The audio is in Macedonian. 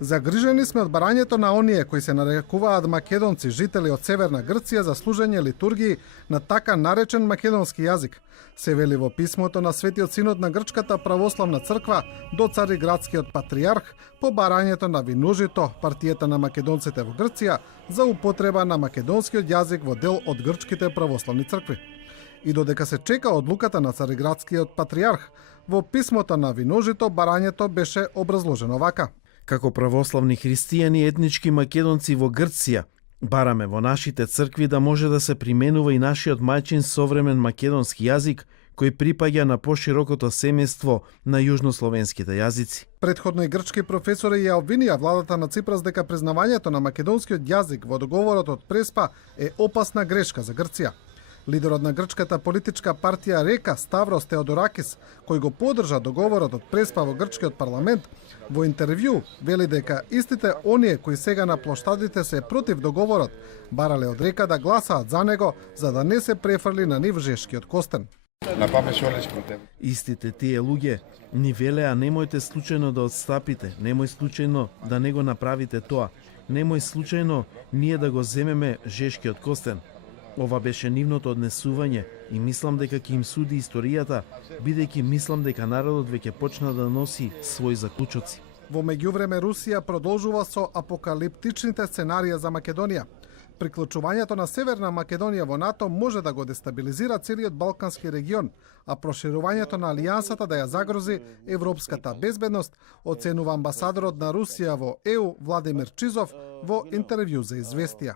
Загрижени сме од барањето на оние кои се нарекуваат македонци, жители од Северна Грција за служење литургии на така наречен македонски јазик, се вели во писмото на Светиот Синод на Грчката православна црква до Цариградскиот патријарх по барањето на Винужито, партијата на македонците во Грција, за употреба на македонскиот јазик во дел од грчките православни цркви. И додека се чека одлуката на Цариградскиот патријарх, во писмото на Винужито барањето беше образложено вака. Како православни христијани етнички македонци во Грција, бараме во нашите цркви да може да се применува и нашиот мајчин современ македонски јазик, кој припаѓа на поширокото семејство на јужнословенските јазици. Претходно и грчки професори ја обвинија владата на Ципрас дека признавањето на македонскиот јазик во договорот од Преспа е опасна грешка за Грција. Лидерот на грчката политичка партија Река, Ставрос Теодоракис, кој го поддржа договорот од Преспа во грчкиот парламент, во интервју вели дека истите оние кои сега на плоштадите се против договорот, барале од Река да гласаат за него, за да не се префрли на нив жешкиот костен. Истите тие луѓе ни велеа немојте случајно да одстапите, немој случајно да не го направите тоа, немој случајно ние да го земеме жешкиот костен. Ова беше нивното однесување и мислам дека ќе им суди историјата, бидејќи мислам дека народот веќе почна да носи своји заклучоци. Во меѓувреме Русија продолжува со апокалиптичните сценарија за Македонија. Приклучувањето на Северна Македонија во НАТО може да го дестабилизира целиот балкански регион, а проширувањето на алијансата да ја загрози европската безбедност, оценува амбасадорот на Русија во ЕУ Владимир Чизов во интервју за Известија.